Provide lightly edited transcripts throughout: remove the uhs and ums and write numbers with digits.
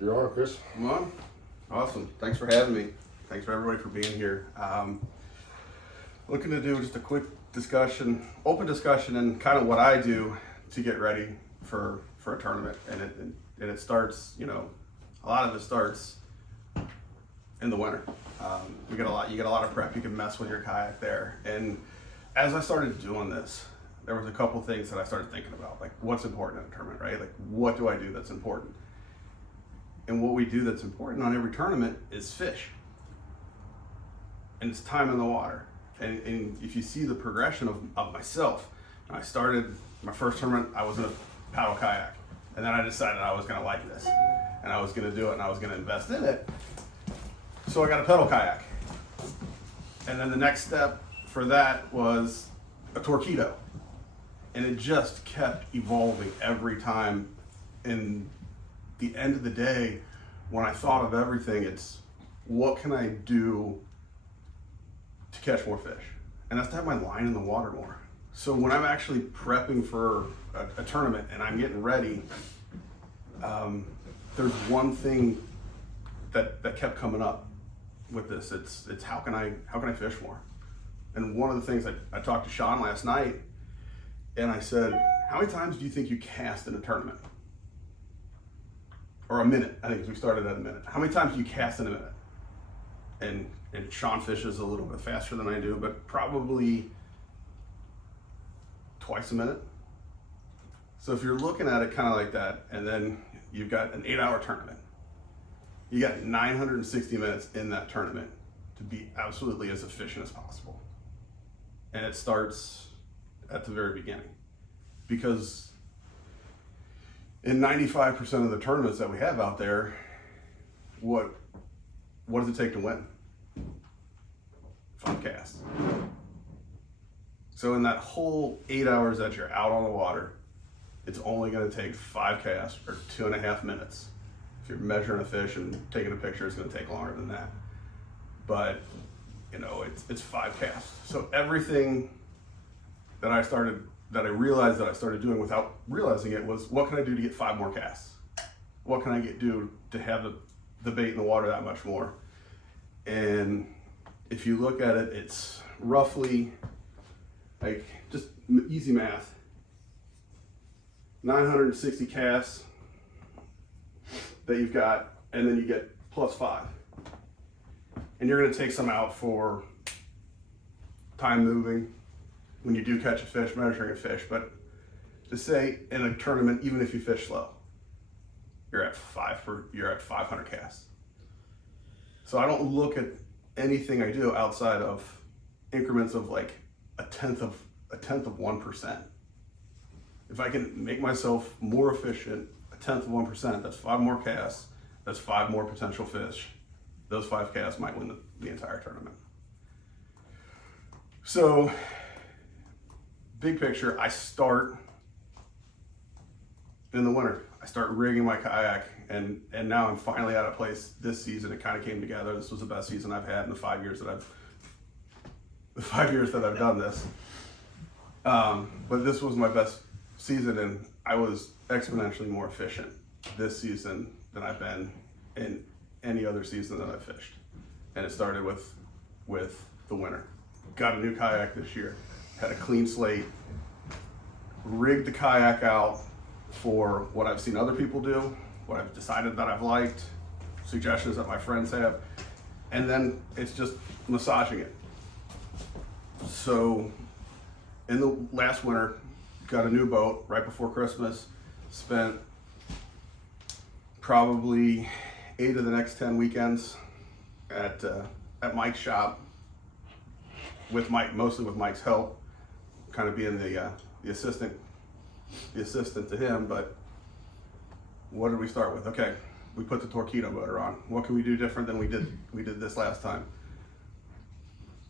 You're on, Chris. Come on. Awesome. Thanks for having me. Thanks for everybody for being here. Looking to do just a quick discussion, open discussion, and kind of what I do to get ready for a tournament. And it starts, a lot of it starts in the winter. You get a lot of prep. You can mess with your kayak there. And as I started doing this, there was a couple things that I started thinking about, like what's important in a tournament, right? Like what do I do that's important? And what we do that's important on every tournament is fish. And it's time in the water. And if you see the progression of myself, I started my first tournament, I was in a paddle kayak. And then I decided I was gonna like this. And I was gonna do it and I was gonna invest in it. So I got a pedal kayak. And then the next step for that was a torpedo. And it just kept evolving every time. And the end of the day, when I thought of everything, it's what can I do to catch more fish? And that's to have my line in the water more. So when I'm actually prepping for a tournament and I'm getting ready, there's one thing that kept coming up with this. It's how can I fish more? And one of the things I talked to Sean last night, and I said, how many times do you think you cast in a tournament? Or a minute, I think we started at a minute. How many times do you cast in a minute? And Sean fishes a little bit faster than I do, but probably twice a minute. So if you're looking at it kind of like that, and then you've got an 8-hour tournament, you got 960 minutes in that tournament to be absolutely as efficient as possible. And it starts at the very beginning. Because in 95% of the tournaments that we have out there, what does it take to win? 5 casts. So in that whole 8 hours that you're out on the water, it's only going to take 5 casts or 2.5 minutes. If you're measuring a fish and taking a picture, it's going to take longer than that. But it's 5 casts. So everything that I realized that I started doing without realizing it was, what can I do to get 5 more casts? What can I do to have the bait in the water that much more? And if you look at it, it's roughly, like, just easy math, 960 casts that you've got, and then you get plus 5. And you're gonna take some out for time moving, when you do catch a fish, measuring a fish. But to say in a tournament, even if you fish slow, you're at 500 casts. So I don't look at anything I do outside of increments of like a tenth of 1%. If I can make myself more efficient, a tenth of 1%, that's 5 more casts, that's 5 more potential fish. Those 5 casts might win the entire tournament. So, big picture, I start in the winter. I start rigging my kayak, and now I'm finally at a place this season. It kind of came together. This was the best season I've had in the 5 years that I've done this. But this was my best season, and I was exponentially more efficient this season than I've been in any other season that I've fished. And it started with the winter. Got a new kayak this year, had a clean slate, rigged the kayak out for what I've seen other people do, what I've decided that I've liked, suggestions that my friends have, and then it's just massaging it. So in the last winter, got a new boat right before Christmas, spent probably 8 of the next 10 weekends at Mike's shop with Mike, mostly with Mike's help, kind of being the assistant to him. But what did we start with? Okay, we put the torpedo motor on. What can we do different than we did this last time?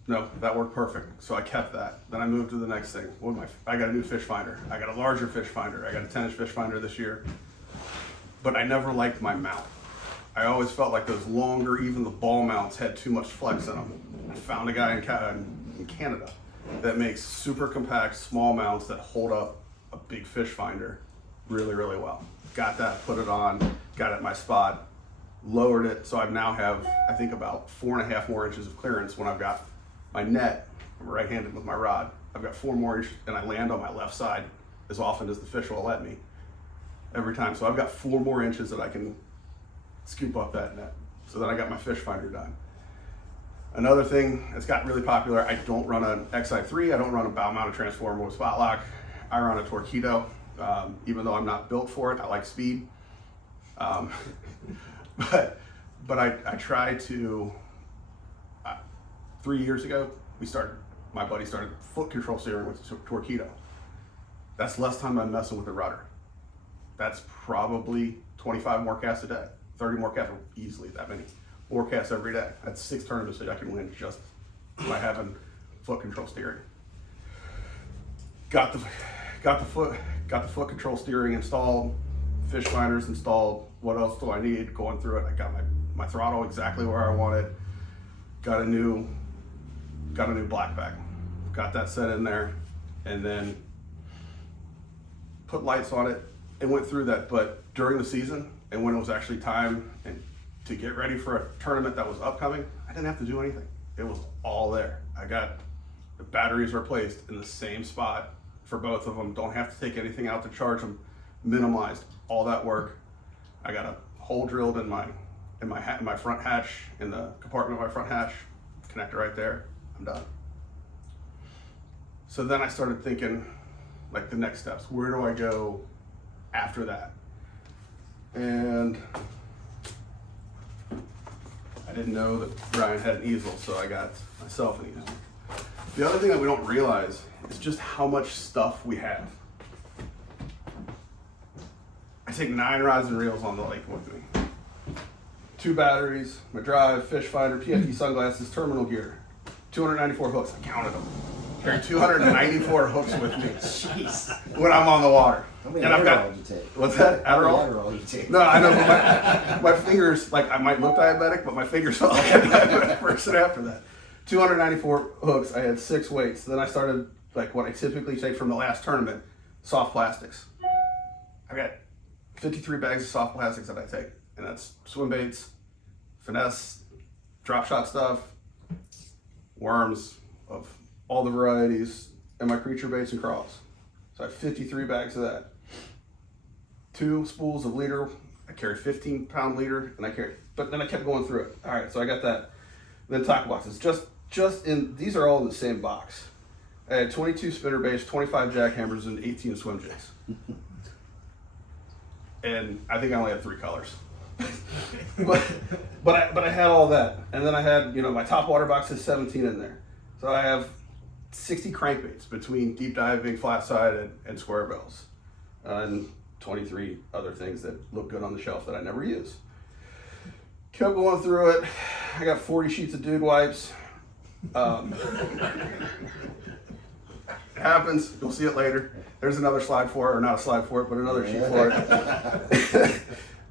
No, that worked perfect. So I kept that. Then I moved to the next thing. I got a new fish finder. I got a larger fish finder. I got a 10-inch fish finder this year. But I never liked my mount. I always felt like those longer, even the ball mounts had too much flex in them. I found a guy in Canada that makes super compact, small mounts that hold up a big fish finder really, really well. Got that, put it on, got it at my spot, lowered it, so I now have, I think, about 4.5 more inches of clearance when I've got my net. I'm right-handed with my rod. I've got 4 more inches, and I land on my left side as often as the fish will let me every time. So I've got 4 more inches that I can scoop up that net. So then I got my fish finder done. Another thing that's gotten really popular, I don't run an XI3, I don't run a bow mounted transformer with spot lock. I run a Torpedo, even though I'm not built for it. I like speed. But I try to, 3 years ago, my buddy started foot control steering with a Torpedo. That's less time I'm messing with the rudder. That's probably 25 more casts a day, 30 more casts, easily that many. More casts every day. That's 6 tournaments that I can win just by having foot control steering. Got the foot control steering installed, fish finders installed. What else do I need? Going through it, I got my throttle exactly where I wanted. Got a new black bag. Got that set in there, and then put lights on it and went through that. But during the season, and when it was actually time and to get ready for a tournament that was upcoming, I didn't have to do anything. It was all there. I got the batteries replaced in the same spot for both of them. Don't have to take anything out to charge them. Minimized all that work. I got a hole drilled in my front hatch, in the compartment of my front hatch. Connector right there. I'm done. So then I started thinking, like, the next steps. Where do I go after that? And I didn't know that Brian had an easel, so I got myself an easel. The other thing that we don't realize is just how much stuff we have. I take 9 rods and reels on the lake with me. 2 batteries, my drive, fish finder, PFD sunglasses, terminal gear. 294 hooks, I counted them. Carry 294 hooks with me. Jeez. When I'm on the water. How many and I've got, Adderall you take? What's that? Adderall? Adderall you take? No, I know, but my fingers, like, I might look diabetic, but my fingers felt like a diabetic person after that. 294 hooks, I had 6 weights. Then I started, like, what I typically take from the last tournament, soft plastics. I've got 53 bags of soft plastics that I take, and that's swim baits, finesse, drop shot stuff, worms of all the varieties, and my creature baits and crawls. So I have 53 bags of that. 2 spools of leader. I carry 15-pound leader, and but then I kept going through it. All right, so I got that. Then tackle boxes. Just in, these are all in the same box. I had 22 spinner baits, 25 jackhammers, and 18 swim jigs. And I think I only had 3 colors. but I had all that. And then I had, my top water box has 17 in there. So I have 60 crankbaits between deep diving, flat side, and square bells. And 23 other things that look good on the shelf that I never use. Kept going through it. I got 40 sheets of dude wipes. It happens. You'll see it later. There's another slide for it, or not a slide for it, but another sheet for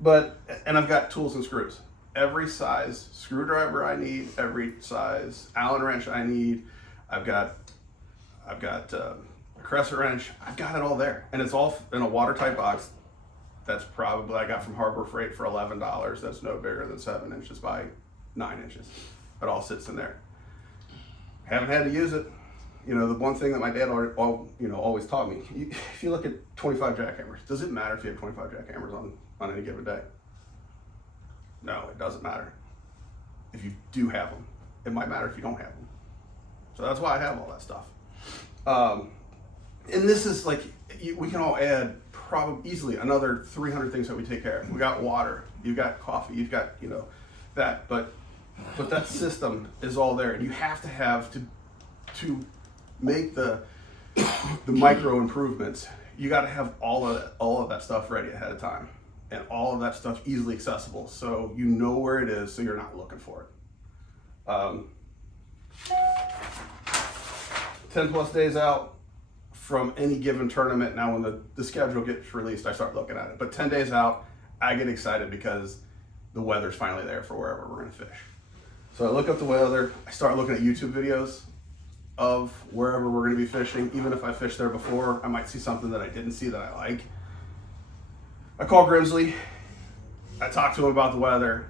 it. And I've got tools and screws. Every size screwdriver I need, every size Allen wrench I need. I've got a crescent wrench. I've got it all there, and it's all in a watertight box. That's probably I got from Harbor Freight for $11. That's no bigger than 7 inches by 9 inches. It all sits in there. Haven't had to use it. The one thing that my dad always taught me, if you look at 25 jackhammers, does it matter if you have 25 jackhammers on any given day? No, it doesn't matter. If you do have them, it might matter if you don't have them. So that's why I have all that stuff. And this is like, we can all add probably easily another 300 things that we take care of. We got water, you've got coffee, you've got, that, but that system is all there, and you have to have to make the micro improvements. You got to have all of that stuff ready ahead of time, and all of that stuff easily accessible, so you know where it is, so you're not looking for it. 10 plus days out from any given tournament. Now when the schedule gets released, I start looking at it, but 10 days out, I get excited because the weather's finally there for wherever we're gonna fish. So I look up the weather, I start looking at YouTube videos of wherever we're gonna be fishing. Even if I fished there before, I might see something that I didn't see that I like. I call Grimsley, I talk to him about the weather,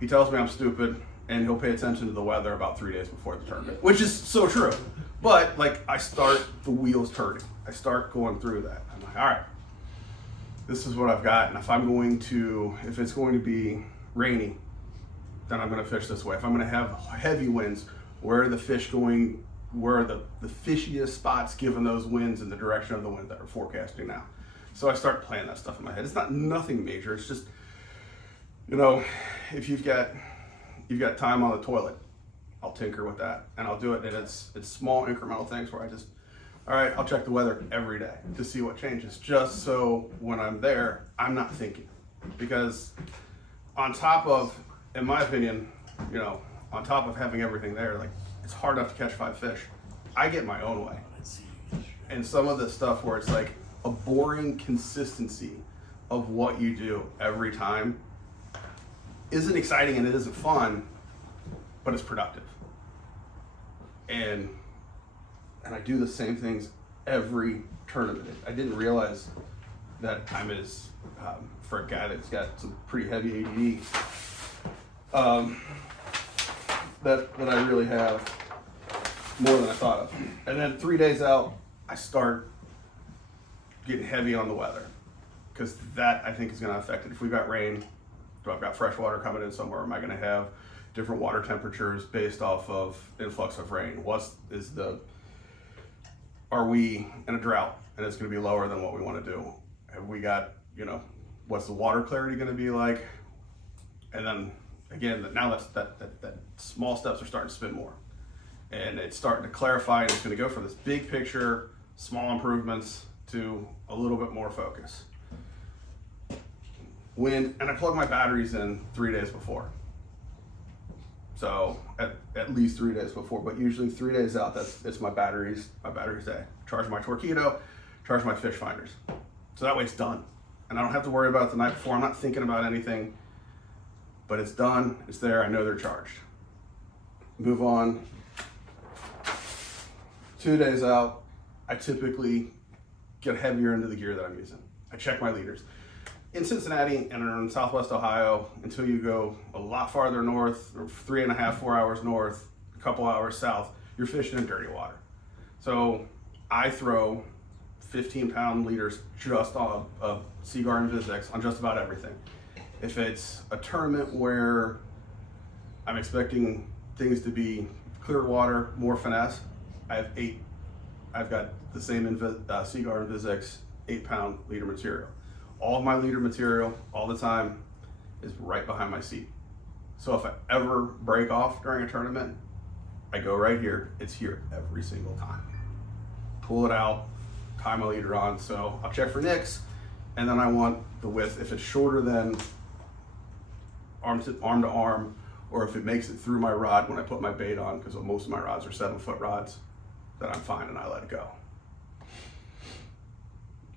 He tells me I'm stupid, and he'll pay attention to the weather about 3 days before the tournament, which is so true. But like, I start the wheels turning. I start going through that. I'm like, all right, this is what I've got, and if it's going to be rainy, then I'm going to fish this way. If I'm going to have heavy winds, where are the fish going? Where are the fishiest spots given those winds and the direction of the wind that are forecasting now? So I start playing that stuff in my head. It's not nothing major. It's just, if you've got time on the toilet, I'll tinker with that, and I'll do it. And it's small incremental things where all right, I'll check the weather every day to see what changes, just so when I'm there, I'm not thinking. Because on top of, in my opinion, on top of having everything there, like, it's hard enough to catch 5 fish. I get my own way. And some of this stuff where it's like a boring consistency of what you do every time isn't exciting and it isn't fun, but it's productive. And I do the same things every tournament. I didn't realize that I'm for a guy that's got some pretty heavy ADD, that I really have more than I thought of. And then 3 days out, I start getting heavy on the weather, because that, I think, is going to affect it. If we've got rain, do I've got fresh water coming in somewhere? Am I going to have different water temperatures based off of influx of rain? Are we in a drought and it's going to be lower than what we want to do? Have we got, what's the water clarity going to be like? And then again, now that small steps are starting to spin more, and it's starting to clarify, and it's going to go from this big picture, small improvements, to a little bit more focus. And I plug my batteries in 3 days before. So at least 3 days before, but usually 3 days out, it's my batteries day. Charge my Torpedo, charge my fish finders. So that way it's done. And I don't have to worry about it the night before. I'm not thinking about anything, but it's done, it's there, I know they're charged. Move on. 2 days out, I typically get heavier into the gear that I'm using. I check my leaders. In Cincinnati and in Southwest Ohio, until you go a lot farther north, or 3.5, 4 hours north, a couple hours south, you're fishing in dirty water. So I throw 15-pound leaders just on a Seaguar and Vizex on just about everything. If it's a tournament where I'm expecting things to be clear water, more finesse, I've got the same Seaguar and Vizex 8-pound leader material. All of my leader material, all the time, is right behind my seat. So if I ever break off during a tournament, I go right here. It's here every single time. Pull it out, tie my leader on. So I'll check for nicks, and then I want the width. If it's shorter than arm to arm, or if it makes it through my rod when I put my bait on, because most of my rods are 7-foot rods, then I'm fine and I let it go.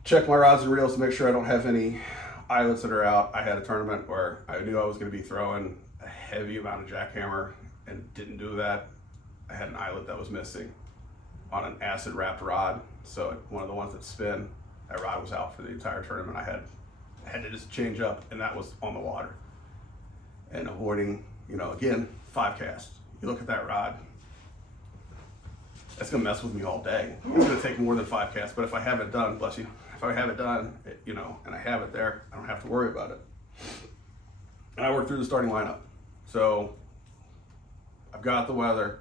Check my rods and reels to make sure I don't have any eyelets that are out. I had a tournament where I knew I was going to be throwing a heavy amount of jackhammer and didn't do that. I had an eyelet that was missing on an acid wrapped rod. So one of the ones that spin, that rod was out for the entire tournament. I had to just change up, and that was on the water. And avoiding, again, 5 casts. You look at that rod, that's gonna mess with me all day. It's gonna take more than 5 casts, but if I have it done, bless you, if I have it done, and I have it there, I don't have to worry about it. And I work through the starting lineup. So I've got the weather.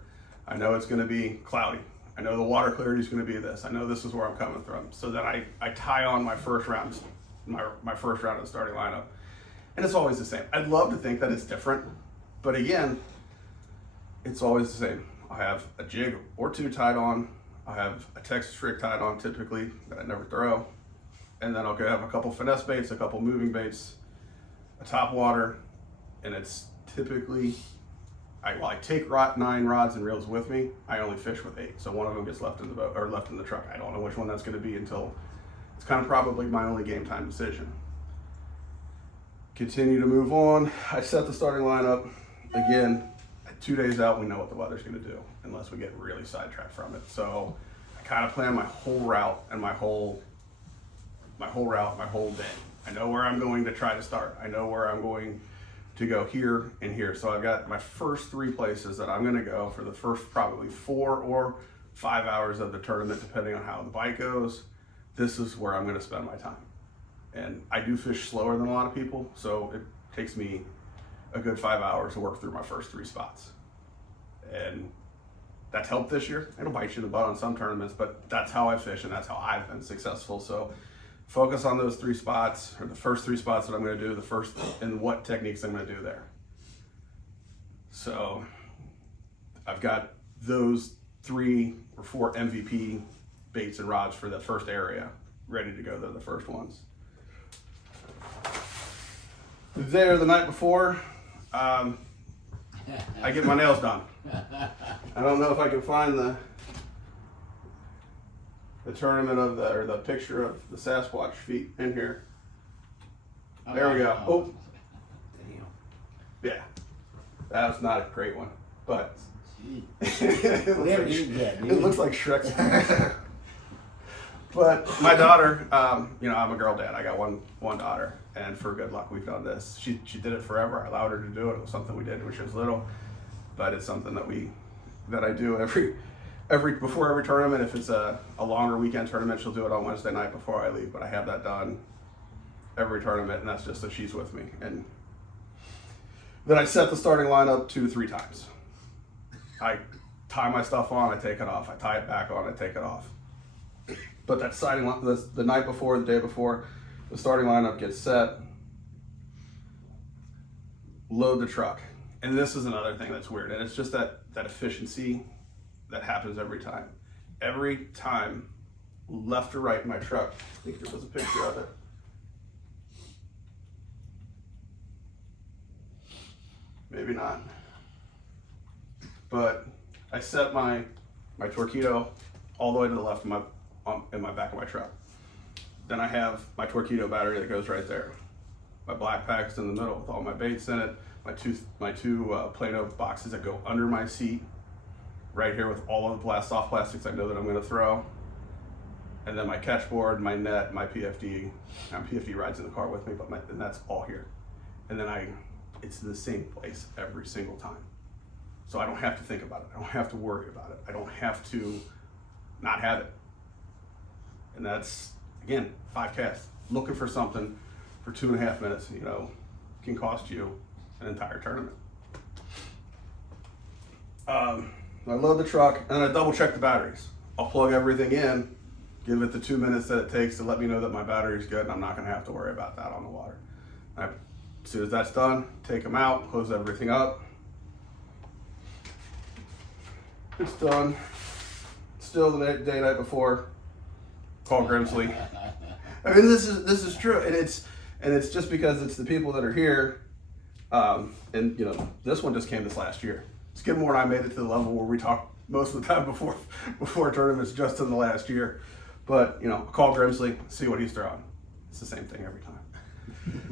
I know it's gonna be cloudy. I know the water clarity is gonna be this. I know this is where I'm coming from. So then I tie on my first round, my first round of the starting lineup. And it's always the same. I'd love to think that it's different, but again, it's always the same. I have a jig or 2 tied on. I have a Texas rig tied on typically that I never throw. And then I'll go have a couple finesse baits, a couple moving baits, a top water, and it's typically, I take 9 rods and reels with me. I only fish with 8, so one of them gets left in the boat or left in the truck. I don't know which one that's going to be until it's kind of probably my only game time decision. Continue to move on. I set the starting lineup. Again, 2 days out, we know what the weather's going to do, unless we get really sidetracked from it. So I kind of plan my whole route and my whole day. I know where I'm going to try to start. I know where I'm going to go here and here. So I've got my first 3 places that I'm gonna go for the first probably 4 or 5 hours of the tournament, depending on how the bite goes. This is where I'm gonna spend my time. And I do fish slower than a lot of people, so it takes me a good 5 hours to work through my first 3 spots. And that's helped this year. It'll bite you in the butt on some tournaments, but that's how I fish and that's how I've been successful. So focus on those 3 spots, or the first 3 spots that I'm gonna do, and what techniques I'm gonna do there. So I've got those 3 or 4 MVP baits and rods for the first area ready to go. They're the first ones. The day or the night before, I get my nails done. I don't know if I can find the tournament or the picture of the Sasquatch feet in here. There we go. Oh, yeah, that was not a great one, but it looks like Shrek's. But my daughter, you know, I'm a girl dad. I got one daughter, and for good luck, we've done this. She did it forever. I allowed her to do it. It was something we did when she was little, but it's something that I do before every tournament. If it's a longer weekend tournament, she'll do it on Wednesday night before I leave. But I have that done every tournament, and that's just so she's with me. And then I set the starting lineup 2-3 times. I tie my stuff on, I take it off. I tie it back on, I take it off. But that the night before, the day before, the starting lineup gets set. Load the truck. And this is another thing that's weird. And it's just that efficiency that happens every time. Every time, left or right in my truck. I think there was a picture of it. Maybe not. But I set my Torpedo all the way to the left in my back of my truck. Then I have my Torpedo battery that goes right there. My black pack's in the middle with all my baits in it. My two Play-Doh boxes that go under my seat, right here with all of the soft plastics I know that I'm going to throw. And then my catch board, my net, my PFD. PFD rides in the car with me, and that's all here. And then it's in the same place every single time. So I don't have to think about it. I don't have to worry about it. I don't have to not have it. And that's, again, 5 casts. Looking for something for 2.5 minutes, you know, can cost you an entire tournament. I load the truck and then I double check the batteries. I'll plug everything in, give it the 2 minutes that it takes to let me know that my battery's good, and I'm not gonna have to worry about that on the water. As soon as that's done, take them out, close everything up. It's done. Still the day night before, call Grimsley. I mean, this is true, and it's just because it's the people that are here, and you know, this one just came this last year. Skidmore and I made it to the level where we talk most of the time before tournaments just in the last year. But you know, call Grimsley, see what he's throwing. It's the same thing every time.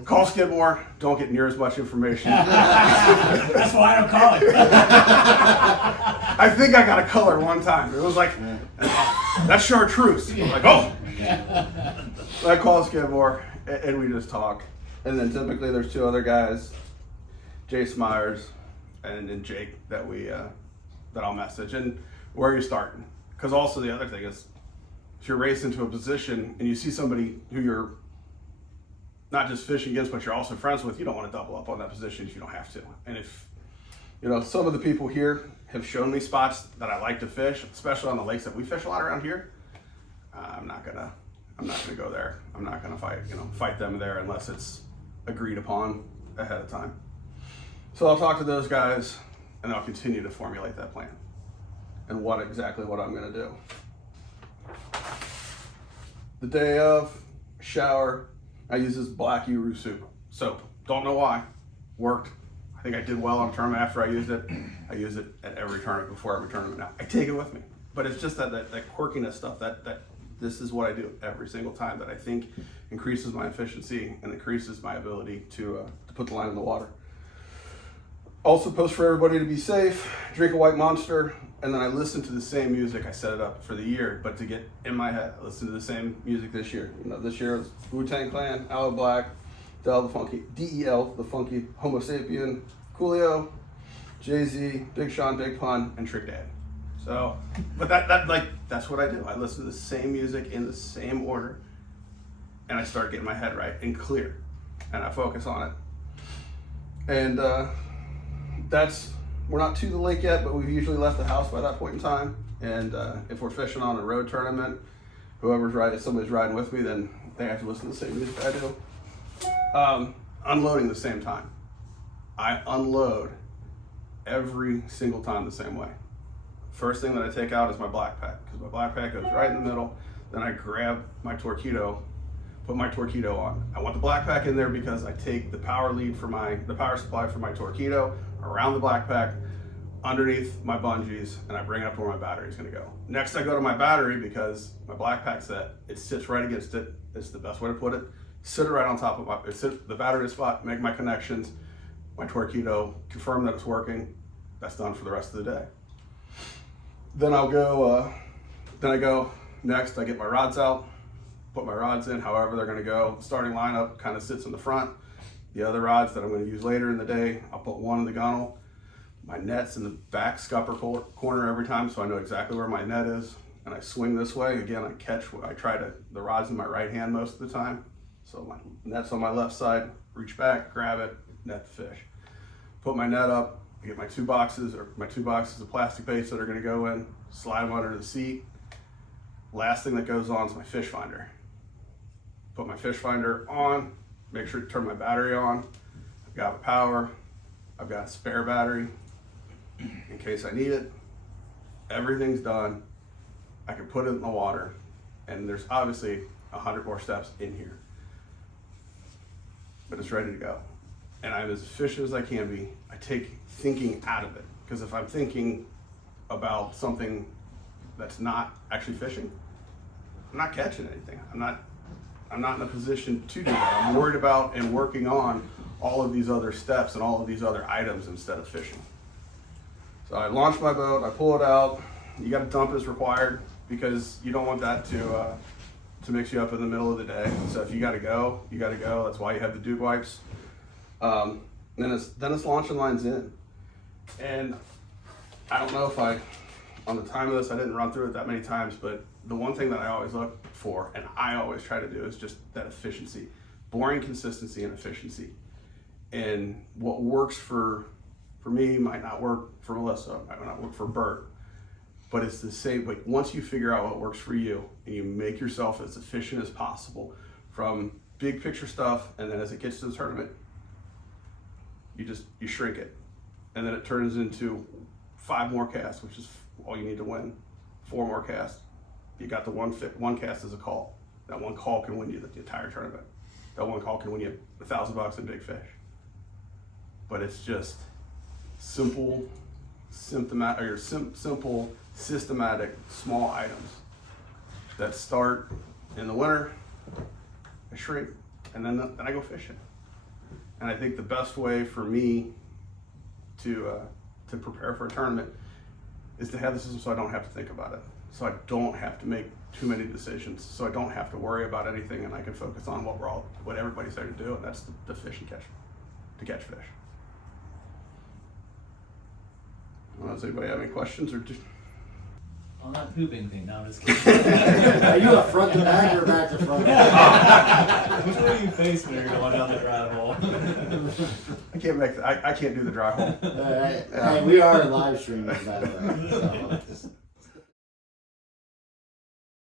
Call Skidmore, don't get near as much information. That's why I don't call it. I think I got a color one time. It was like, that's chartreuse. I'm like, oh. So I call Skidmore and we just talk. And then typically there's 2 other guys, Jace Myers and Jake, that I'll message. And where are you starting? Because also the other thing is, if you're racing to a position and you see somebody who you're not just fishing against, but you're also friends with, you don't want to double up on that position if you don't have to. And if, you know, some of the people here have shown me spots that I like to fish, especially on the lakes that we fish a lot around here, I'm not gonna go there. I'm not gonna fight them there unless it's agreed upon ahead of time. So I'll talk to those guys and I'll continue to formulate that plan and exactly what I'm gonna do. The day of, shower, I use this black Uru soap. Don't know why. Worked. I think I did well on a tournament after I used it. I use it at every tournament, before every tournament now. I take it with me. But it's just that quirkiness stuff, that this is what I do every single time that I think increases my efficiency and increases my ability to put the line in the water. Also post for everybody to be safe, drink a White Monster, and then I listen to the same music. I set it up for the year, but to get in my head, I listen to the same music this year. You know, this year it was Wu-Tang Clan, Aloe Black, Del the Funky, DEL, the Funky Homo Sapien, Coolio, Jay-Z, Big Sean, Big Pun, and Trick Dad. So, but that's what I do. I listen to the same music in the same order, and I start getting my head right and clear, and I focus on it. And we're not to the lake yet, but we've usually left the house by that point in time. And if we're fishing on a road tournament, if somebody's riding with me, then they have to listen to the same music I do. Unloading the same time. I unload every single time the same way. First thing that I take out is my black pack, because my black pack goes right in the middle. Then I grab my Torqeedo, put my Torqeedo on. I want the black pack in there because I take the power lead for the power supply for my Torqeedo around the black pack, underneath my bungees, and I bring it up to where my battery is going to go. Next, I go to my battery because my black pack set, it sits right against it. It's the best way to put it. Sit it right on top of the battery spot, make my connections, my Torqeedo, confirm that it's working. That's done for the rest of the day. Then I go next, I get my rods out, put my rods in however they're going to go. Starting lineup kind of sits in the front. The other rods that I'm going to use later in the day, I'll put one in the gunnel. My net's in the back scupper corner every time, so I know exactly where my net is. And I swing this way. Again, the rod's in my right hand most of the time. So my net's on my left side, reach back, grab it, net the fish. Put my net up, I get my two boxes of plastic baits that are going to go in, slide them under the seat. Last thing that goes on is my fish finder. Put my fish finder on, make sure to turn my battery on. I've got my power, I've got a spare battery in case I need it. Everything's done. I can put it in the water, and there's obviously 100 more steps in here, but it's ready to go. And I'm as efficient as I can be. I take thinking out of it, because if I'm thinking about something that's not actually fishing, I'm not catching anything. I'm not in a position to do that. I'm worried about and working on all of these other steps and all of these other items instead of fishing. So I launch my boat, I pull it out. You got to dump as required, because you don't want that to mix you up in the middle of the day. So if you got to go, you got to go. That's why you have the Dude wipes. Then it's launching lines in. And I don't know if on the time of this, I didn't run through it that many times, but the one thing that I always look for, and I always try to do, is just that efficiency. Boring consistency and efficiency. And what works for me might not work for Melissa, might not work for Bert, but it's the same. But once you figure out what works for you and you make yourself as efficient as possible from big picture stuff, and then as it gets to the tournament, you shrink it, and then it turns into 5 more casts, which is all you need to win. 4 more casts, you got the one cast as a call. That one call can win you the entire tournament. That one call can win you $1,000 in big fish. But it's just simple, systematic, small items that start in the winter, I shrink, and then I go fishing. And I think the best way for me to prepare for a tournament is to have the system so I don't have to think about it. So I don't have to make too many decisions. So I don't have to worry about anything, and I can focus on what everybody's there to do, and that's the fish and catch, to catch fish. Does anybody have any questions or just? On that pooping thing, no, I'm just kidding. Are you a front to back or back to front? Which way do you face when you're going down the drive hole? I can't do the dry hole. Hey, we are live streaming, by the way. So.